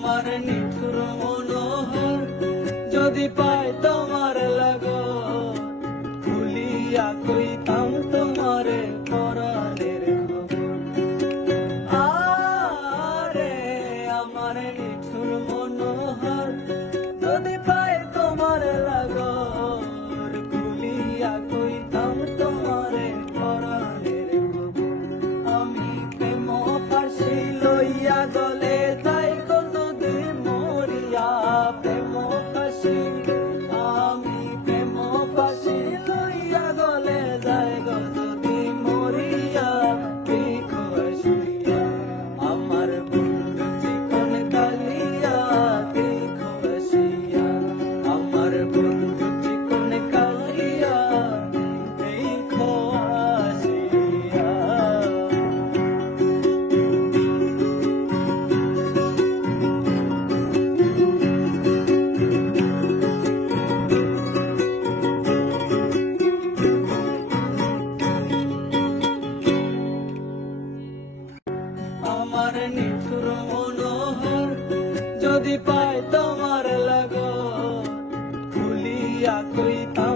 আমার নিঠুর মনোহর যদি পাই তোমার লাগর, ভুলিয়া কইতাম তোমারে পরাণের খবর। আরে আমার নিঠুর মনোহর যদি পাই তোমার লাগর, ভুলিয়া কইতাম তোমারে পরাণের খবর। আমি প্রেম ফাঁসি লইয়া গলে যাই যদি মরিয়া, প্রেম ফাঁসি আমি প্রেম ফাঁসি লইয়া গলে যাই যদি মরিয়া, দেখো আসিয়া আমার বন্ধু চিকন কালিয়া, দেখো আসিয়া আমার বন্ধু চিকন কালিয়া, দেখো আসিয়া। আমার নিঠুর মনোহর যদি পাই তোমার লাগর, ভুলিয়া কইতাম